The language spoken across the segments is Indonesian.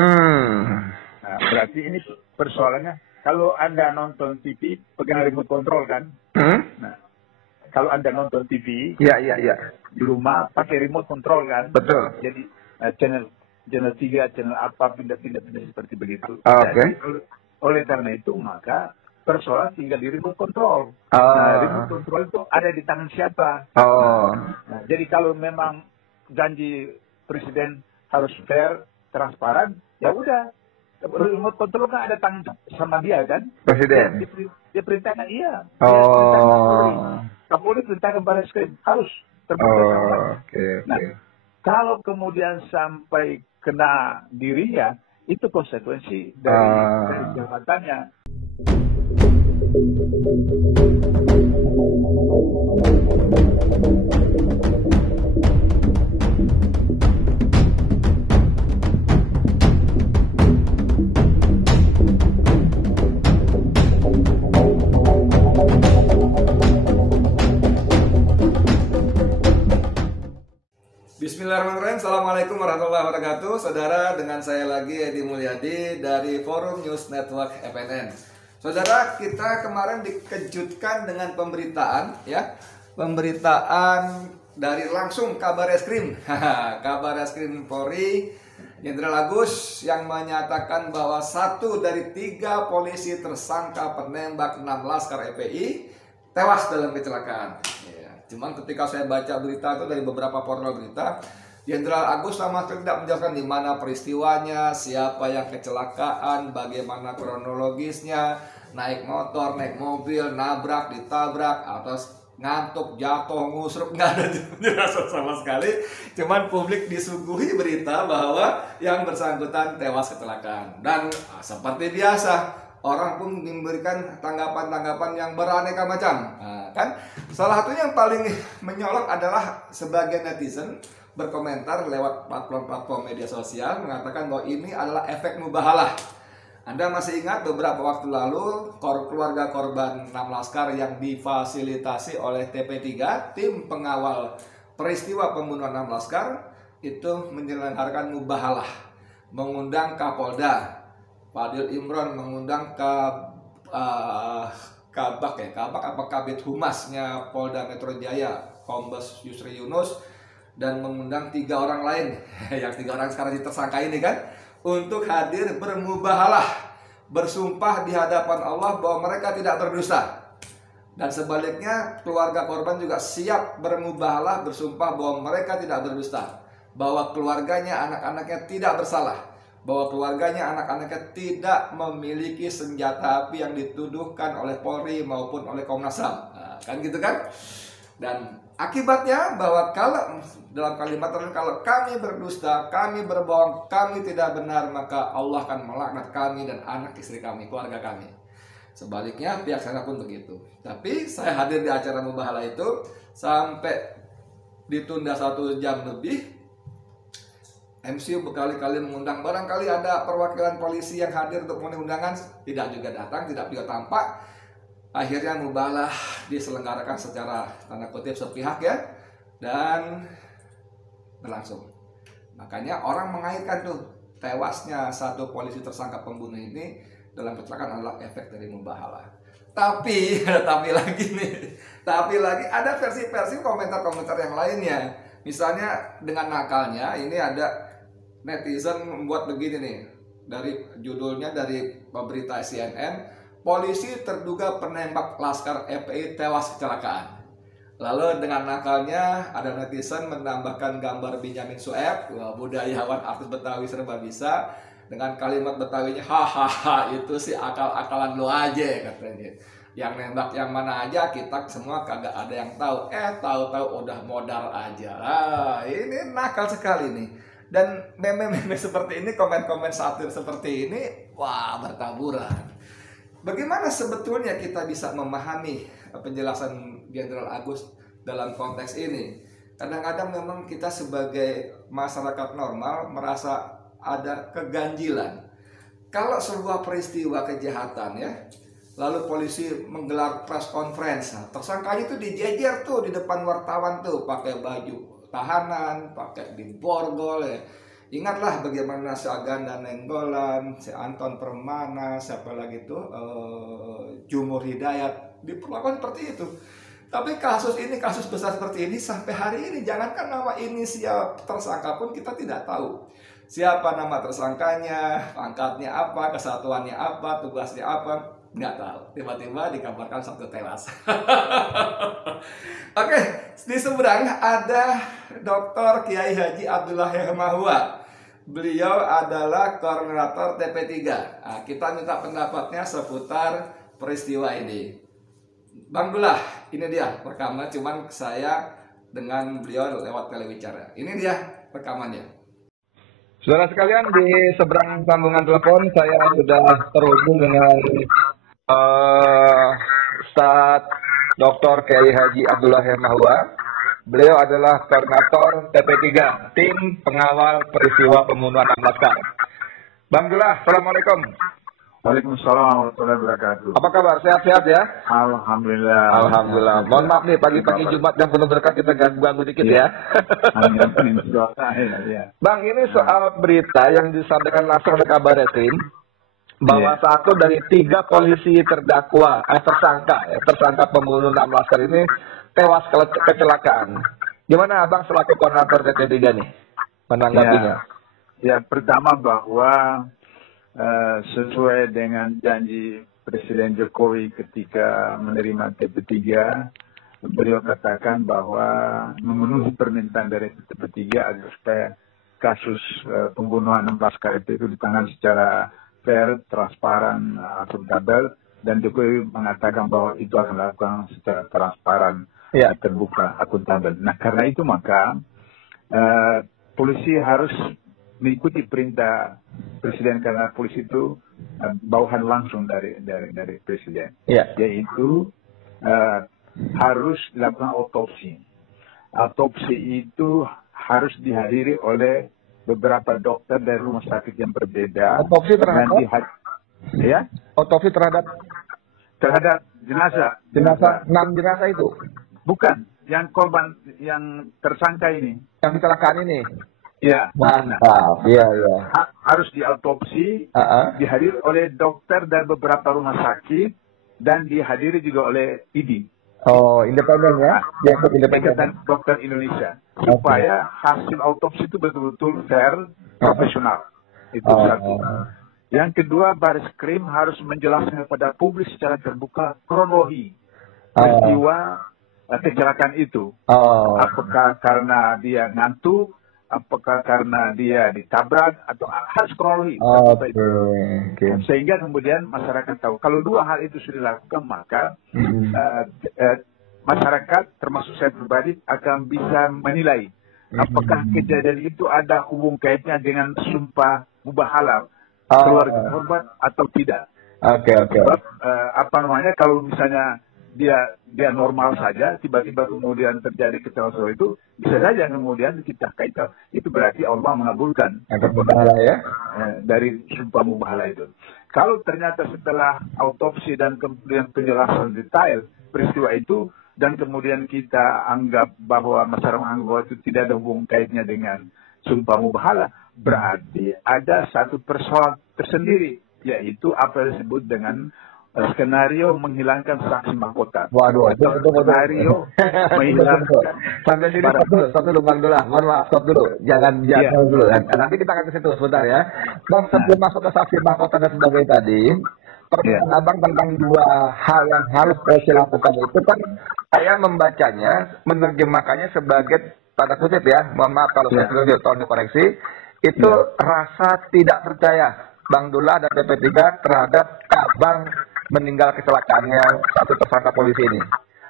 Hmm. Nah, berarti ini persoalannya, kalau Anda nonton TV, pegang remote control kan? Hmm? Nah, kalau Anda nonton TV, Ya, ya, ya. di rumah pakai remote control kan? Betul. Jadi, channel 3, channel apa, pindah-pindah seperti begitu. Oke. Jadi, oleh karena itu, maka persoalan tinggal di remote control. Nah, remote control itu ada di tangan siapa? Nah, jadi kalau memang janji presiden harus fair, transparan, ya udah. Remote control kan ada tangan sama dia kan? Presiden. Dia perintahkan, iya. Dia Oh. perintahkan Kapolri. Kapolri perintahkan Barreskrim, harus terbuka sama. Oke. Nah, kalau kemudian sampai kena dirinya, itu konsekuensi dari jabatannya. Bismillahirrahmanirrahim. Assalamualaikum warahmatullahi wabarakatuh. Saudara, dengan saya lagi Edi Mulyadi dari Forum News Network FNN. Saudara, kita kemarin dikejutkan dengan pemberitaan dari langsung Kabar Eskrim. Kabar Eskrim Polri Jenderal Agus yang menyatakan bahwa 1 dari 3 polisi tersangka penembak 6 laskar FPI tewas dalam kecelakaan. Cuman ketika saya baca berita itu dari beberapa portal berita, Jenderal Agus sama sekali tidak menjelaskan di mana peristiwanya, siapa yang kecelakaan, bagaimana kronologisnya, naik motor, naik mobil, nabrak, ditabrak, atau ngantuk, jatuh, ngusruk, nggak ada penjelasan sama sekali. Cuman publik disuguhi berita bahwa yang bersangkutan tewas kecelakaan. Dan seperti biasa, orang pun memberikan tanggapan-tanggapan yang beraneka macam. Kan salah satu yang paling menyolok adalah sebagian netizen berkomentar lewat platform-platform media sosial mengatakan bahwa ini adalah efek mubahalah. Anda masih ingat beberapa waktu lalu keluarga korban 6 laskar yang difasilitasi oleh TP3, tim pengawal peristiwa pembunuhan 6 laskar, itu menyelenggarakan mubahalah, mengundang Kapolda Fadil Imron, mengundang Kabak apa Kabid Humasnya Polda Metro Jaya, Kombes Yusri Yunus, dan mengundang 3 orang lain yang 3 orang sekarang tersangka ini kan, untuk hadir bermubahalah, bersumpah di hadapan Allah bahwa mereka tidak berdusta. Dan sebaliknya keluarga korban juga siap bermubahalah, bersumpah bahwa mereka tidak berdusta, bahwa keluarganya, anak-anaknya tidak bersalah, bahwa keluarganya, anak-anaknya tidak memiliki senjata api yang dituduhkan oleh Polri maupun oleh Komnas HAM. Kan gitu kan? Dan akibatnya bahwa kalau dalam kalimat tertentu, kalau kami berdusta, kami berbohong, kami tidak benar, maka Allah akan melaknat kami dan anak istri kami, keluarga kami. Sebaliknya pihak sana pun begitu. Tapi saya hadir di acara mubahalah itu sampai ditunda 1 jam lebih. MCU berkali-kali mengundang, barangkali ada perwakilan polisi yang hadir untuk memenuhi undangan, tidak juga datang, tidak juga tampak. Akhirnya mubahalah diselenggarakan secara tanda kutip sepihak ya, dan berlangsung. Makanya orang mengaitkan tuh tewasnya 1 polisi tersangka pembunuh ini dalam kecelakaan adalah efek dari mubahalah. Tapi ada versi-versi komentar-komentar yang lainnya. Misalnya dengan nakalnya ini ada netizen membuat begini nih, dari judulnya dari berita CNN, polisi terduga penembak laskar FPI tewas kecelakaan. Lalu dengan nakalnya ada netizen menambahkan gambar Benyamin Sueb, budayawan artis Betawi serba bisa, dengan kalimat Betawinya, hahaha itu sih akal-akalan lo aja katanya. Yang nembak yang mana aja kita semua kagak ada yang tahu. Tahu-tahu udah modal aja. Ini nakal sekali nih. Dan meme-meme seperti ini, komen-komen satir seperti ini, wah bertaburan. Bagaimana sebetulnya kita bisa memahami penjelasan Jenderal Agus dalam konteks ini? Kadang-kadang memang kita sebagai masyarakat normal merasa ada keganjilan. Kalau sebuah peristiwa kejahatan ya, lalu polisi menggelar press conference, tersangkanya itu dijejer tuh di depan wartawan tuh, pakai baju tahanan, pakai di borgol ya. Ingatlah bagaimana si Aganda Nenggolan, si Anton Permana, siapa lagi itu, Jumur Hidayat, diperlakukan seperti itu. Tapi kasus ini, kasus besar seperti ini sampai hari ini, jangankan nama inisial tersangka pun kita tidak tahu. Siapa nama tersangkanya, pangkatnya apa, kesatuannya apa, tugasnya apa, nggak tahu. Tiba-tiba dikabarkan satu tewas. Oke, di seberang ada Dr. Kiai Haji Abdullah Hemahua. Beliau adalah koordinator TP3. Nah, kita minta pendapatnya seputar peristiwa ini. Bang Dullah, ini dia rekaman, cuman saya dengan beliau lewat telewicara. Ini dia rekamannya. Saudara sekalian, di seberang sambungan telepon saya sudah terhubung dengan Ustadz Dr. Kiai Haji Abdullah Hemahua. Beliau adalah koordinator TP3, tim pengawal peristiwa pembunuhan 6 Laskar. Bang Dullah, Assalamualaikum. Waalaikumsalam warahmatullahi wabarakatuh. Apa kabar? Sehat-sehat ya? Alhamdulillah. Alhamdulillah. Mohon maaf nih, pagi-pagi Jumat yang penuh berkat kita ganggu dikit ya. Bang, ini soal berita yang disampaikan langsung oleh Kabar Reskrim bahwa satu dari 3 polisi terdakwa, tersangka pembunuhan 6 Laskar ini tewas kecelakaan. Gimana Abang selaku koordinator TP3 nih menanggapinya? Ya, pertama bahwa sesuai dengan janji Presiden Jokowi ketika menerima TP3, beliau katakan bahwa memenuhi permintaan dari TP3 agar supaya kasus pembunuhan 6 Laskar itu ditangani secara fair, transparan, akuntabel, dan Jokowi mengatakan bahwa itu akan dilakukan secara transparan, terbuka, akuntabel. Nah, karena itu maka polisi harus mengikuti perintah Presiden, karena polisi itu bawahan langsung dari Presiden, yaitu harus dilakukan otopsi. Otopsi itu harus dihadiri oleh beberapa dokter dari rumah sakit yang berbeda. Otopsi terhadap? Otopsi terhadap jenazah. Jenazah 6 jenazah itu? Bukan, yang korban, yang tersangka ini. Yang kecelakaan ini? Ya. Mantap. Iya. Harus diautopsi, dihadiri oleh dokter dan beberapa rumah sakit, dan dihadiri juga oleh ID. Oh, independen ya? Independen Dokter Indonesia. Supaya hasil autopsi itu betul-betul fair, profesional. Itu satu. Yang kedua, Baris Krim harus menjelaskan kepada publik secara terbuka kronologi peristiwa kecelakaan itu. Apakah karena dia ngantuk, apakah karena dia ditabrak, atau harus kronologi. Sehingga kemudian masyarakat tahu. Kalau 2 hal itu sudah dilakukan, maka masyarakat, termasuk saya pribadi, akan bisa menilai apakah kejadian itu ada hubung kaitnya dengan sumpah mubahalah keluarga korban atau tidak. Sebab kalau misalnya dia normal saja, tiba-tiba kemudian terjadi kecelakaan itu, bisa saja kemudian kita kaitkan itu berarti Allah mengabulkan dari sumpah mubahalah itu. Kalau ternyata setelah autopsi dan kemudian penjelasan detail peristiwa itu, dan kemudian kita anggap bahwa masyarakat menganggap bahwa itu tidak ada hubungan kaitnya dengan sumpah mubahalah, berarti ada satu persoalan tersendiri, yaitu apa yang disebut dengan skenario menghilangkan saksi mahkota. Waduh, itu skenario menghilangkan. Sampai sini stop dulu Bang Dullah. Mohon maaf, stop dulu. Jangan dulu. Nanti kita akan ke situ sebentar ya. Bang, sebelum masuk ke saksi mahkota dan sebagainya tadi, pertanyaan Abang tentang 2 hal yang harus polisi lakukan itu kan saya membacanya, menerjemahkannya sebagai tanda kutip ya. Mohon maaf kalau saya keliru, tolong dikoreksi. Itu rasa tidak percaya Bang Dullah dan TP3 terhadap kabar meninggal kecelakaannya satu tersangka polisi ini.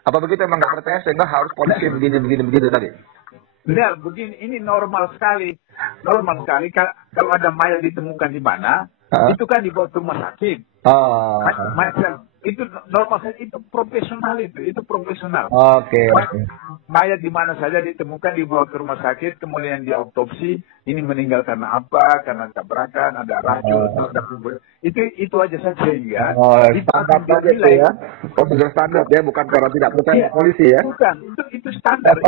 Apa begitu, emang nggak percaya sehingga harus polisi begini tadi? Benar, begini, ini normal sekali. Normal sekali kalau ada mayat ditemukan di mana, itu kan dibawa ke rumah sakit. Itu normal saja, itu profesional, itu profesional. Mayat di mana saja ditemukan, dibawa ke rumah sakit, kemudian diautopsi, ini meninggal karena apa, karena tabrakan, ada racun, ada kubur. Itu aja saja, sehingga standar saja ya. Standar ya, bukan karena tidak percaya polisi ya. Bukan, itu standar.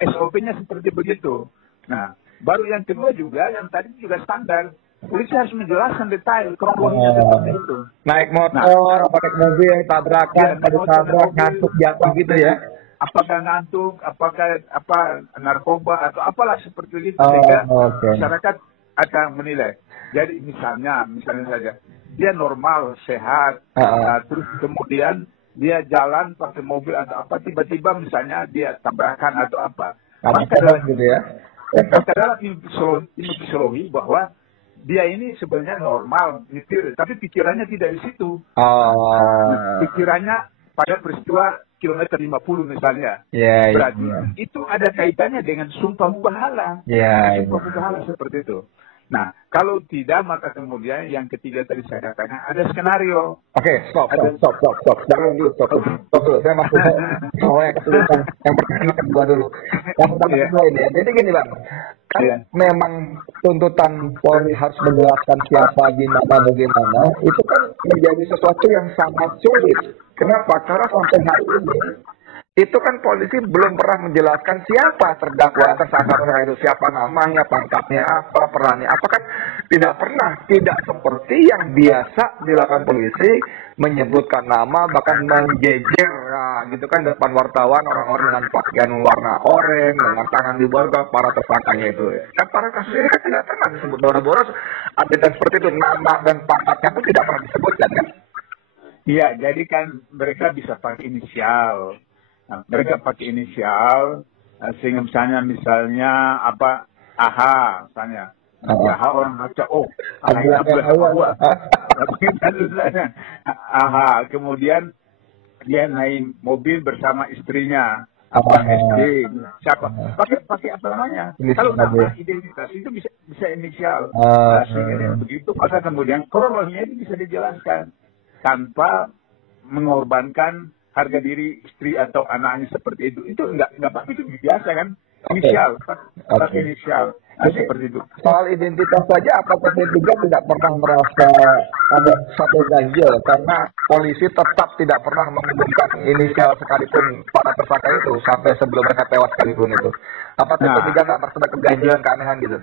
SOP-nya seperti begitu. Nah, Baru yang kedua juga, yang tadi juga standar. Polisi harus menjelaskan detail kronologinya seperti itu. Naik motor, naik mobil, tabrakan, tabrak, ngantuk, jatuh gitu ya. Apakah ngantuk, apakah narkoba atau apalah seperti itu, sehingga masyarakat akan menilai. Jadi misalnya saja dia normal, sehat, terus kemudian dia jalan pakai mobil atau apa, tiba-tiba misalnya dia tabrakan atau apa. Maka dalam ilmu psikologi bahwa dia ini sebenarnya normal, nyetir, tapi pikirannya tidak di situ. Pikirannya pada peristiwa kilometer 50 misalnya. Berarti itu ada kaitannya dengan sumpah mubahalah. Sumpah mubahalah seperti itu. Nah, kalau tidak, maka kemudian yang ketiga tadi saya katakan ada skenario. Oke, stop. Jangan dulu, stop dulu. Saya masuk yang kesulitan. Yang pertama kedua dulu. Yang pertama kedua ini. Jadi gini Bang, kan memang tuntutan Polri harus menjelaskan siapa, gimana, bagaimana. Itu kan menjadi sesuatu yang sangat sulit. Kenapa? Karena sampai hari ini itu kan polisi belum pernah menjelaskan siapa terdakwa, tersangka itu, siapa namanya, pangkatnya apa, perannya apa, kan tidak pernah. Tidak seperti yang biasa dilakukan polisi, menyebutkan nama, bahkan menjejer gitu kan depan wartawan, orang-orang dengan pakaian warna oranye, dengan tangan di bawah para tersangkanya itu. Kan para kasus ini kan tidak pernah disebut boros-boros, ada dan seperti itu, nama dan pangkatnya pun tidak pernah disebutkan kan? Iya, jadi kan mereka bisa pakai inisial. Nah, mereka pakai inisial, sehingga misalnya apa, AHA misalnya. AHA orang baca, AHA. Kemudian dia naik mobil bersama istrinya. SD, siapa? Pakai apa namanya? Kalau nama identitas itu bisa inisial. Sehingga begitu, maka kemudian kronologinya itu bisa dijelaskan tanpa mengorbankan harga diri istri atau anaknya seperti itu. Itu enggak apa-apa, itu biasa kan? Inisial, pakai inisial. Seperti itu. Soal identitas saja, apakah saya juga tidak pernah merasa ada satu ganjil karena polisi tetap tidak pernah mengumumkan inisial sekalipun para tersangka itu sampai sebelum mereka tewas sekalipun itu. Apakah ketiga nggak merasa ada keganjilan, keanehan gitu?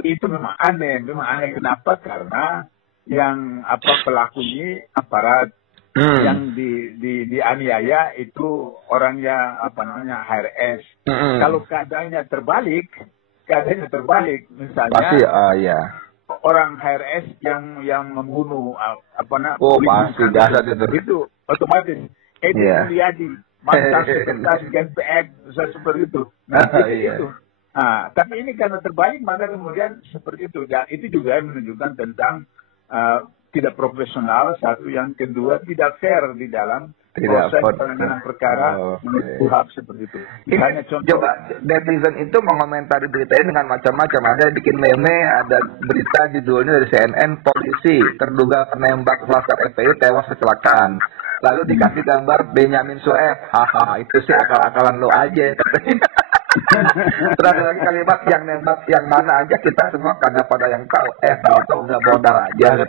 Itu memang aneh. Kenapa? Karena yang pelakunya aparat, yang dianiaya itu orangnya HRS. Kalau keadaannya terbalik, misalnya pasti, orang HRS yang membunuh pasti dahsyat itu otomatis Edi Mulyadi, mantan sekretaris GNPF seperti itu. Itu. Nah, tapi ini karena terbalik, maka kemudian seperti itu. Dan itu juga menunjukkan tentang tidak profesional, satu, yang kedua tidak fair di dalam proses penanganan perkara UHAP seperti itu. Hanya contoh, netizen itu mengomentari berita ini dengan macam-macam. Ada yang bikin meme, ada berita judulnya dari CNN, polisi terduga penembak laskar FPI tewas kecelakaan. Lalu dikasih gambar Benyamin Sueb, haha, itu sih akal-akalan lo aja. Terus ada lagi kalimat yang nembak yang mana aja kita semua karena pada yang tahu nggak modal aja.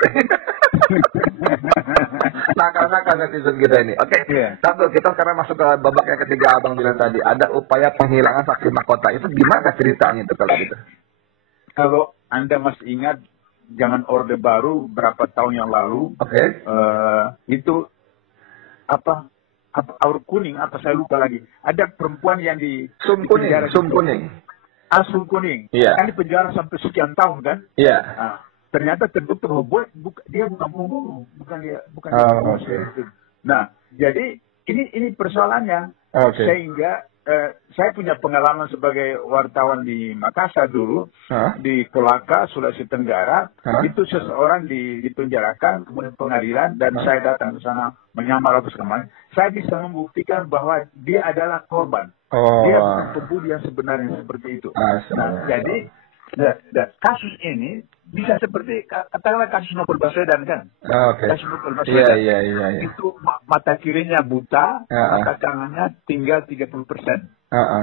Nakal-nakal netizen kita ini. Oke. Satu, kita sekarang masuk ke babak yang ketiga. Abang bilang tadi ada upaya penghilangan saksi mahkota. Itu gimana ceritanya itu kalau gitu? Kalau Anda masih ingat zaman Orde Baru berapa tahun yang lalu, itu aur kuning, saya lupa lagi. Ada perempuan yang di sum kuning. Sum kuning. Kan di penjara sampai sekian tahun kan? Ternyata terbukti bahwa dia bukan pembunuh, bukan dia. Nah, jadi ini persoalannya. Sehingga saya punya pengalaman sebagai wartawan di Makassar dulu, di Kolaka, Sulawesi Tenggara. Itu seseorang dipenjarakan, kemudian pengadilan, dan saya datang ke sana menyamar atau segala. Saya bisa membuktikan bahwa dia adalah korban. Dia bukan pembunuh yang sebenarnya seperti itu. Nah, jadi kasus ini bisa seperti katakanlah kasus Novel Baswedan kan? Kasus Novel Baswedan. Itu mata kirinya buta, mata kanannya tinggal 30%.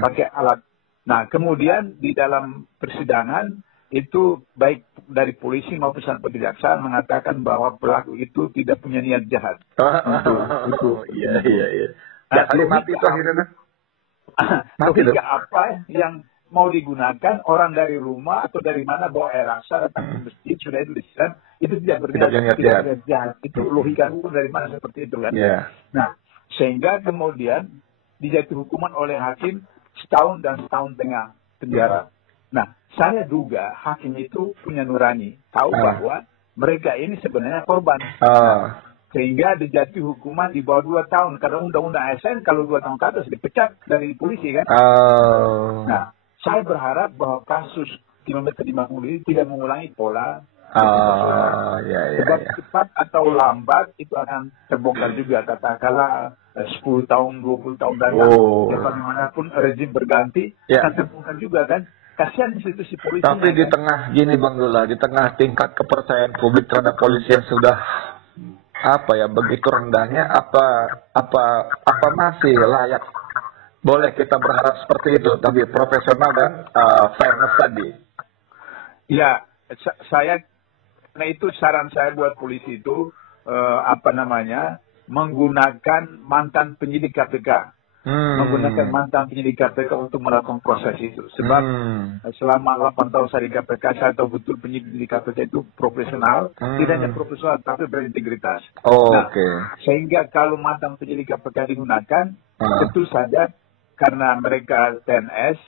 Pakai alat. Nah, kemudian di dalam persidangan itu baik dari polisi maupun sampai kejaksaan mengatakan bahwa pelaku itu tidak punya niat jahat. Kalimat itu akhirnya logika apa yang mau digunakan orang dari rumah atau dari mana bawa air rasa datang ke masjid sudah itu disiram, itu tidak berniat jahat. Itu logika hukum dari mana seperti itu kan? Nah, sehingga kemudian dijatuhi hukuman oleh hakim setahun dan setahun setengah penjara. Nah, saya duga hakim itu punya nurani, tahu bahwa mereka ini sebenarnya korban. Sehingga dijatuhi hukuman di bawah 2 tahun. Karena undang-undang ASN kalau 2 tahun ke atas dipecat dari polisi kan. Nah, saya berharap bahwa kasus kilometer 50 ini tidak mengulangi pola. Sebab cepat atau lambat itu akan terbongkar juga. Katakanlah 10 tahun, 20 tahun dan bagaimanapun rezim berganti akan terbongkar juga kan. Kasihan institusi polisi. Tapi di tengah gini Bang Dula, di tengah tingkat kepercayaan publik terhadap polisi yang sudah begitu rendahnya, apa masih layak? Boleh kita berharap seperti itu, tapi profesional dan fairness tadi. Ya, karena itu saran saya buat polisi itu menggunakan mantan penyidik KPK. Menggunakan mantan penyidik KPK untuk melakukan proses itu. Sebab selama 8 tahun saya di KPK, saya tahu betul penyidik di KPK itu profesional. Tidak hanya profesional, tapi berintegritas. Sehingga kalau mantan penyidik KPK digunakan, tentu saja karena mereka TNS,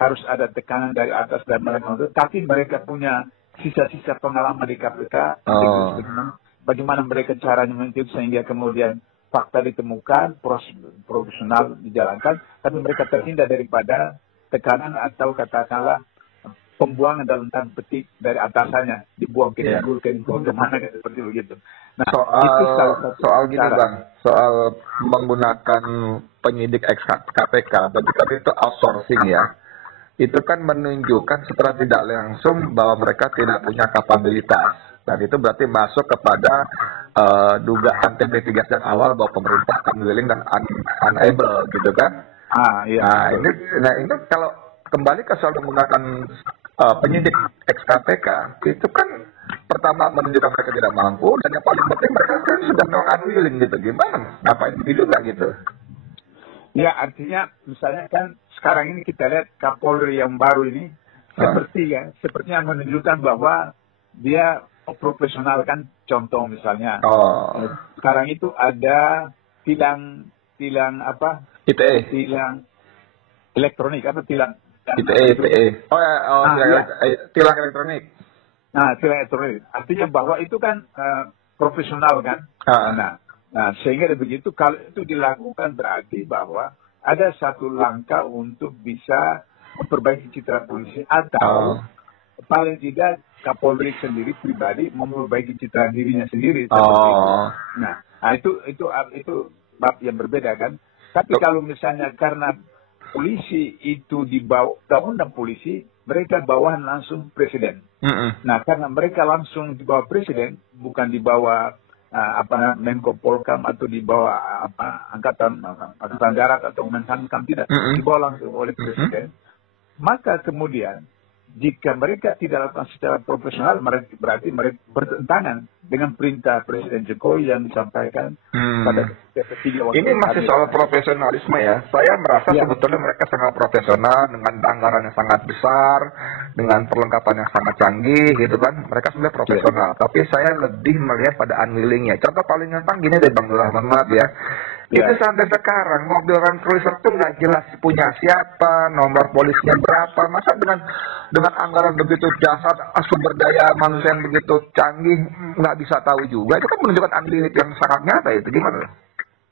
harus ada tekanan dari atas dan mereka. Tapi mereka punya sisa-sisa pengalaman di KPK. Bagaimana mereka caranya menentukan sehingga kemudian fakta ditemukan, profesional dijalankan, tapi mereka terhindar daripada tekanan atau katakanlah pembuangan dalam tanda petik dari atasannya, dibuang ke kemana seperti begitu. Nah, soal gini Bang, soal menggunakan penyidik KPK, bagi kami itu outsourcing ya. Itu kan menunjukkan secara tidak langsung bahwa mereka tidak punya kapabilitas. Dan itu berarti masuk kepada dugaan mitigasi awal bahwa pemerintah unwilling dan unable gitu kan. Nah ini kalau kembali ke soal menggunakan penyidik ex-KPK, itu kan pertama menunjukkan mereka tidak mampu, dan yang paling penting mereka kan sudah unwilling gitu. Gimana? Ngapain begitu nggak gitu? Ya, artinya misalnya kan sekarang ini kita lihat Kapolri yang baru ini sepertinya menunjukkan bahwa dia profesional kan. Contoh misalnya sekarang itu ada tilang tilang elektronik tilang tilang elektronik. Nah, tilang elektronik artinya bahwa itu kan profesional kan. Nah, sehingga begitu kalau itu dilakukan berarti bahwa ada satu langkah untuk bisa memperbaiki citra polisi atau paling tidak Kapolri sendiri pribadi memperbaiki citra dirinya sendiri. Nah, itu bab yang berbeda kan. Tapi kalau misalnya karena polisi itu di bawah undang-undang polisi, mereka bawahan langsung presiden. Nah, karena mereka langsung di bawah presiden, bukan di bawah Menko Polkam atau di bawah angkatan darat atau Menhankam, tidak, di bawah langsung oleh presiden. Maka kemudian jika mereka tidak lakukan secara profesional, berarti mereka bertentangan dengan perintah Presiden Jokowi yang disampaikan pada ketiga waktu. Ini masih soal profesionalisme ya. Saya merasa sebetulnya mereka sangat profesional dengan anggaran yang sangat besar, dengan perlengkapan yang sangat canggih gitu kan. Mereka sebenarnya profesional. Tapi saya lebih melihat pada unwillingnya. Contoh paling gampang gini deh Bang Dula, maaf ya. Itu sampai sekarang mobil Range Cruiser itu nggak jelas punya siapa, nomor polisnya berapa. Masa dengan anggaran begitu dasar, sumber daya manusia yang begitu canggih nggak bisa tahu juga. Itu kan menunjukkan unwilling yang sangat nyata. Itu gimana?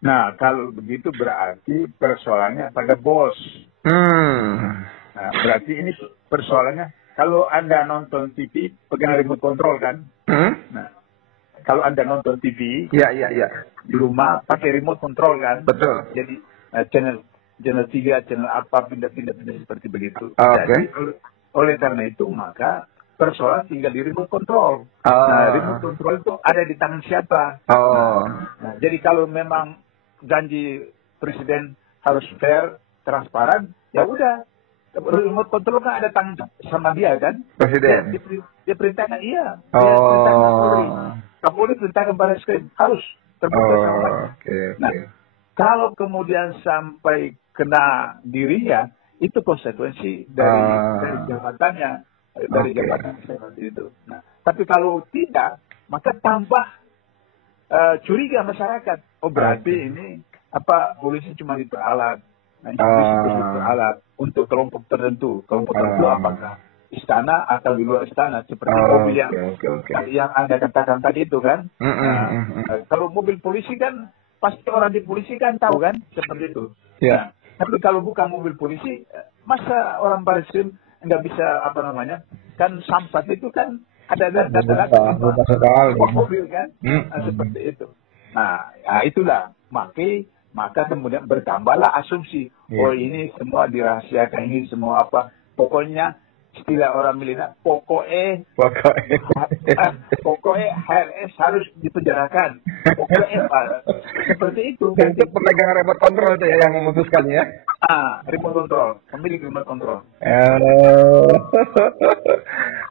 Nah, kalau begitu berarti persoalannya pada bos. Nah, berarti ini persoalannya kalau Anda nonton TV pegang remote control kan. Nah, kalau Anda nonton TV, di rumah pakai remote control kan. Betul. Jadi channel 3, channel apa pindah-pindah seperti begitu. Jadi oleh karena itu maka persoalan tinggal di remote control. Nah, remote control itu ada di tangan siapa. Nah, jadi kalau memang janji presiden harus fair, transparan, ya udah. Remote control kan ada tangan sama dia kan. Presiden. Dia perintahkan dia perintahkan Kapolri. Kapolri perintahkan baris krim harus terbuka sama. Nah, kalau kemudian sampai kena dirinya, itu konsekuensi dari jabatannya, dari jabatan seperti itu. Nah, tapi kalau tidak, maka tambah curiga masyarakat. Oh, berarti ini polisi cuma diperalat. Nah, polisi diperalat untuk kelompok tertentu. Kelompok tertentu apakah istana atau di luar istana, seperti mobil yang Anda katakan tadi itu kan. Kalau mobil polisi kan pasti orang di polisi kan tahu kan, seperti itu. Nah, tapi kalau bukan mobil polisi, masa orang Baris Krim nggak bisa kan samsat itu kan ada data-data mobil kan, seperti itu. Nah, itulah maka kemudian bertambahlah asumsi, oh ini semua dirahasiakan, ini semua pokoknya istilah orang militer, pokoknya HRS harus dipenjarakan. Pokoknya seperti itu. Untuk pemegang remote control itu yang memutuskan ya. Remote control, pemilik remote control.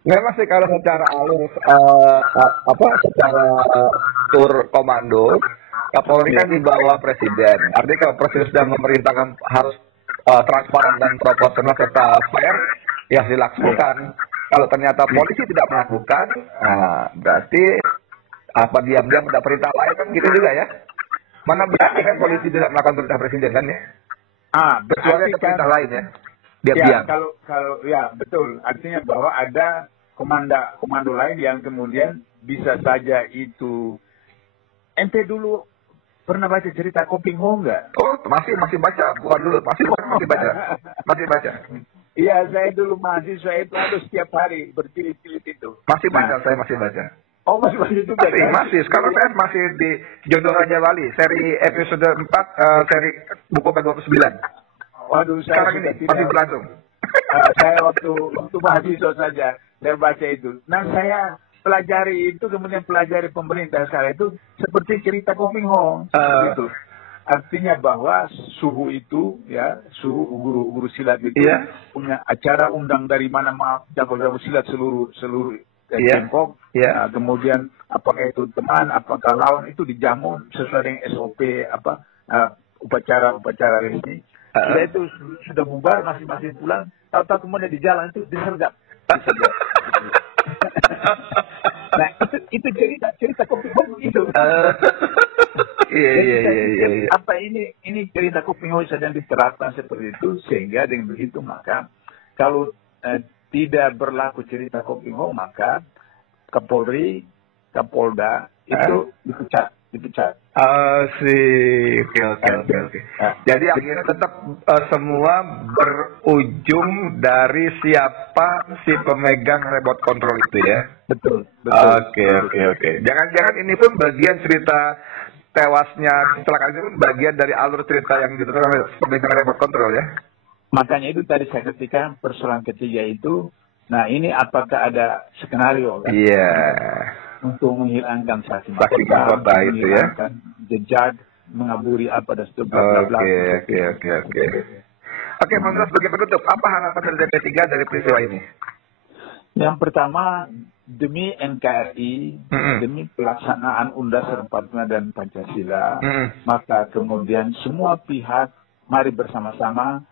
Memang sih kalau secara alur secara tur komando, Kapolri kan di bawah presiden. Artinya kalau presiden sudah memerintahkan harus transparan dan proporsional serta fair, ya dilaksanakan. Kalau ternyata polisi tidak melakukan, berarti diam-diam ada perintah lain kan gitu juga ya. Mana berarti kan polisi tidak melakukan perintah presiden kan ya? Kecuali ada perintah lain ya. Diam-diam. Kalau betul. Artinya bahwa ada komando lain yang kemudian bisa saja itu. Ente dulu pernah baca cerita Koping Ho nggak? Oh, masih baca. Bukan dulu, masih baca. Iya, saya dulu mahasiswa itu harus setiap hari berjilid-jilid itu. Saya masih baca. Oh, masih baca juga? Masih. Sekarang saya masih di Jodoh Raja Wali, seri episode 4, seri buku ke-29. Waduh, sekarang ini masih berlangsung. Saya waktu mahasiswa saja, saya baca itu. Nah, saya pelajari itu, kemudian pelajari pemerintah sekarang itu seperti cerita Koping Ho. Gitu. Artinya bahwa suhu itu, suhu guru silat itu punya acara undang dari mana jago-jago silat seluruh Tiongkok. Kemudian apakah itu teman, apakah lawan, itu dijamu sesuai dengan SOP upacara resmi. Sudah itu sudah bubar, masing-masing pulang. Tahu-tahu kemudian di jalan itu disergap. Nah, itu cerita Koping Ho itu. Iya. Ini cerita Koping Ho sedang diterapkan seperti itu, sehingga dengan begitu maka kalau tidak berlaku cerita Koping Ho, maka Kapolri, Kapolda itu dipecat. Oke. Jadi akhirnya tetap semua berujung dari siapa si pemegang remote control itu ya. Betul. Oke. Jangan-jangan ini pun bagian cerita tewasnya kecelakaan itu pun bagian dari alur cerita yang diterapkan pemegang remote control ya. Makanya itu tadi saya ketika persoalan ketiga itu, nah ini apakah ada skenario kan? Iya. Untuk menghilangkan saksi mahkota itu ya. Jejak, mengaburi dan seterusnya. Oke, Mas, sebagai penutup, apa harapan dari DP3 dari peristiwa ini? Yang pertama, demi NKRI, demi pelaksanaan Undang-Undang 45 dan Pancasila, maka kemudian semua pihak mari bersama-sama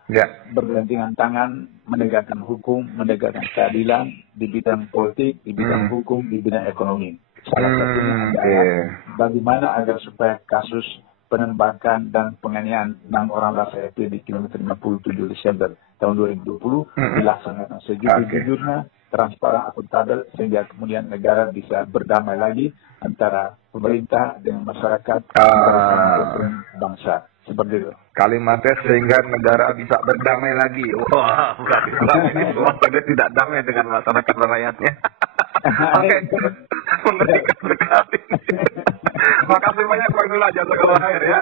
bergandengan tangan menegakkan hukum, menegakkan keadilan di bidang politik, di bidang hukum, di bidang ekonomi. Salah satunya adalah bagaimana agar supaya kasus penembakan dan penganiayaan 6 orang rasa FP di kilometer 57 Desember tahun 2020 dilaksanakan sejujur-jujurnya, transparan, akuntabel, sehingga kemudian negara bisa berdamai lagi antara pemerintah dengan masyarakat, bangsa. Seperti itu. Kalimatnya sehingga negara bisa berdamai lagi. Wah, berarti ini semua tidak damai dengan masyarakat dan rakyatnya. Oke, mengerikan sekali. Makasih banyak Bang Dula, jazakallah khair ya.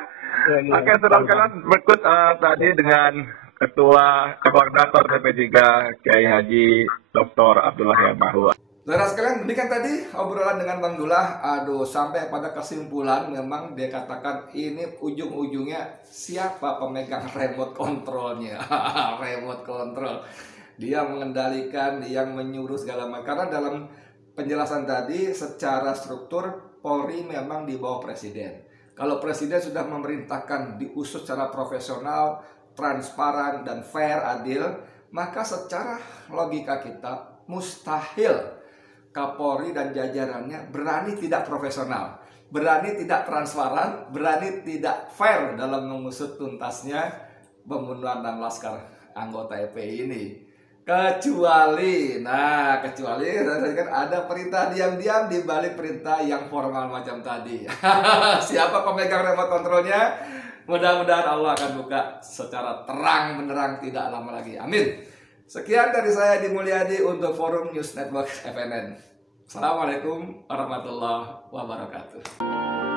Oke, saudara sekalian, berikut tadi dengan Ketua Koordinator DP3 Kiai Haji Dr. Abdullah Yahya. Saudara sekalian, demikian tadi obrolan dengan Bang Dullah. Sampai pada kesimpulan memang dia katakan ini ujung-ujungnya siapa pemegang remote controlnya. Remote control. Dia mengendalikan, yang menyuruh segala macam. Karena dalam penjelasan tadi secara struktur Polri memang di bawah presiden. Kalau presiden sudah memerintahkan diusut secara profesional, transparan, dan fair, adil, maka secara logika kita mustahil Kapolri dan jajarannya berani tidak profesional, berani tidak transparan, berani tidak fair dalam mengusut tuntasnya pembunuhan 6 laskar anggota FPI ini. Kecuali kan ada perintah diam-diam di balik perintah yang formal macam tadi. Siapa pemegang remote kontrolnya? Mudah-mudahan Allah akan buka secara terang benderang tidak lama lagi. Amin. Sekian dari saya, Edi Mulyadi, untuk Forum News Network FNN. Assalamualaikum warahmatullahi wabarakatuh.